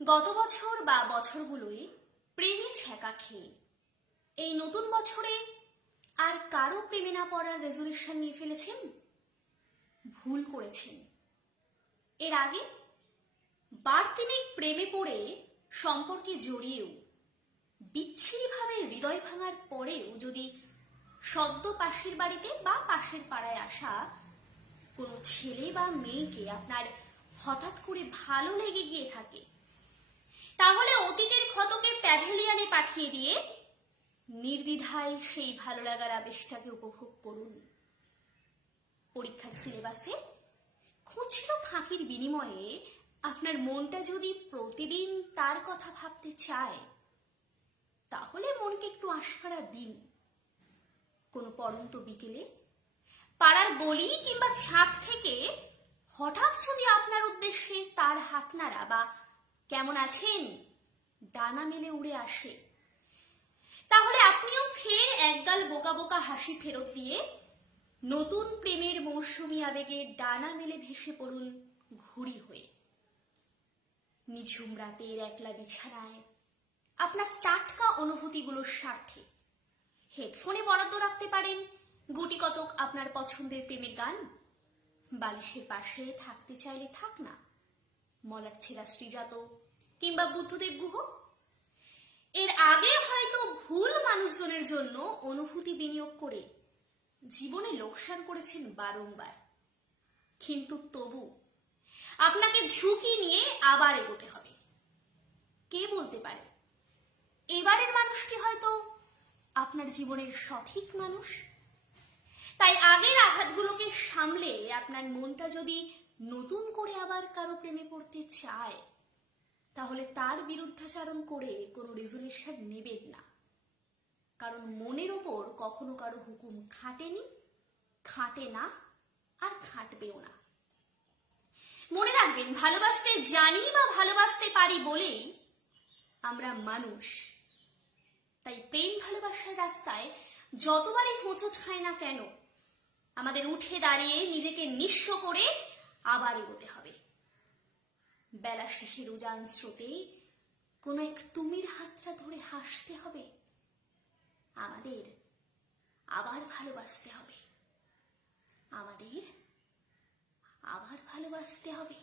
গত বছর বা বছরগুলোয় প্রেমে ছ্যাঁকা খেয়ে এই নতুন বছরে আর কারো প্রেমে না পড়ার রেজলিউশন নিয়ে ফেলেছেন? ভুল করেছেন। এর আগে বারতিনিক প্রেমে পড়ে সম্পর্কে জড়িয়েও বিচ্ছিরিভাবে হৃদয় ভাঙার পরেও যদি সদ্য পাশের বাড়িতে বা পাশের পাড়ায় আসা কোনো ছেলে বা মেয়েকে আপনার হঠাৎ করে ভালো লেগে গিয়ে থাকে, তাহলে অতীতের ক্ষতকে প্যাভিলিয়নে পাঠিয়ে দিয়ে নির্দ্বিধায় সেই ভালো লাগার আবেশটাকে উপভোগ করুন। পরীক্ষার সিলেবাসে খুচরো ফাঁকির বিনিময়ে আপনার মনটা যদি প্রতিদিন তার কথা ভাবতে চায়, তাহলে মনকে একটু আশকারা দিন। কোনো পড়ন্ত বিকেলে পাড়ার গলি কিংবা ছাদ থেকে হঠাৎ যদি আপনার উদ্দেশ্যে তার হাত নাড়া বা কেমন আছেন ডানা মেলে উড়ে আসে, তাহলে আপনিও ফের একগাল বোকা বোকা হাসি ফেরত দিয়ে নতুন প্রেমের মৌসুমী আবেগে ডানা মেলে ভেসে পড়ুন ঘুড়ি হয়ে। নিঝুম রাতের একলা বিছানায় আপনার টাটকা অনুভূতিগুলোর স্বার্থে হেডফোনে বরাদ্দ রাখতে পারেন গুটি কতক আপনার পছন্দের প্রেমের গান। বালিশের পাশে থাকতে চাইলে থাক না মলার ছেঁড়া শ্রীজাত কিংবা বুদ্ধদেব গুহ। এর আগে হয়তো ভুল মানুষজনের জন্য অনুভূতি বিনিয়োগ করে জীবনে লোকসান করেছেন বারংবার, কিন্তু তবু আপনাকে ঝুঁকি নিয়ে আবার এগোতে হবে। কে বলতে পারে এবারের মানুষটি হয়তো আপনার জীবনের সঠিক মানুষ। তাই আগের আঘাতগুলোকে সামলে আপনার মনটা যদি নতুন করে আবার কারো প্রেমে পড়তে চায়, তাহলে তার বিরুদ্ধাচারণ করে কোনো রেজলিউশন নেবেন না। কারণ মনের ওপর কখনো কারো হুকুম খাটেনি, খাটে না, আর খাটবেও না। মনে রাখবেন, ভালোবাসতে জানি বা ভালোবাসতে পারি বলেই আমরা মানুষ। তাই প্রেম ভালোবাসার রাস্তায় যতবারই হোঁচট খায় না কেন, আমাদের উঠে দাঁড়িয়ে নিজেকে নিঃস্ব করে আবার এগোতে হবে। বেলা শেষের উজান স্রোতে কোনো এক তুমির হাতটা ধরে হাসতে হবে। আমাদের আবার ভালোবাসতে হবে, আমাদের আবার ভালোবাসতে হবে।